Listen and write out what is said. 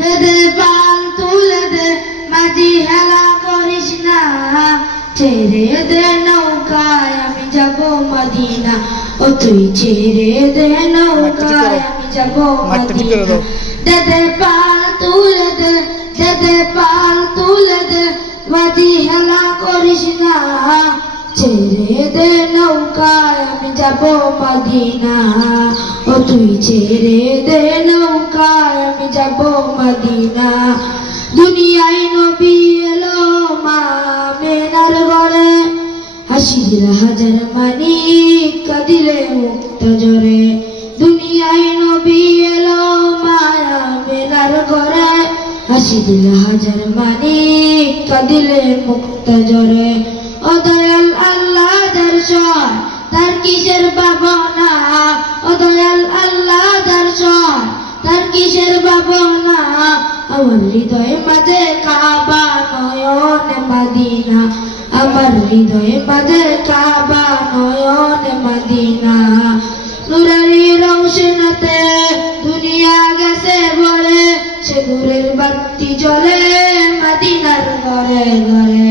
দে পাল তুলে দে মাঝি হেলা করিস না, ছেড়ে দে নৌকায় আমি যাব মদিনা, ও তুই ছেড়ে দে নৌকায় আমি যাব মদিনা। দে পাল তুলে দে, দে পাল তুলে দে মাঝি হেলা করিস না, ছেড়ে দে নৌকায় আমি যাব মদিনা, ও তুই ছেড়ে দে নৌকায় আমি যাব মদিনা। দুনিয়ায় নবী এলো মা মেনার ঘরে, হাসি দিলে হাজার মানিক কাঁদিলে মুক্ত জরে। দুনিয়ায় নবী এলো মায়া মেনার ঘরে, হাসি দিলে হাজার মানিক কাঁদিলে মুক্ত জরে। ও দয়াল আল্লাহ দর্শন তার কিসের ভাবনা, ও দয়াল আল্লাহ দর্শন তার কিসের ভাবনা, আমার হৃদয়ে মাঝে কাবা নয়নে মদিনা, আমার হৃদয়ে মাঝে কাবা নয়নে মদিনা। নূরের রৌশনীতে দুনিয়া গেছে ভরে, সে নূরের বাতি জ্বলে মদিনার ঘরে ঘরে।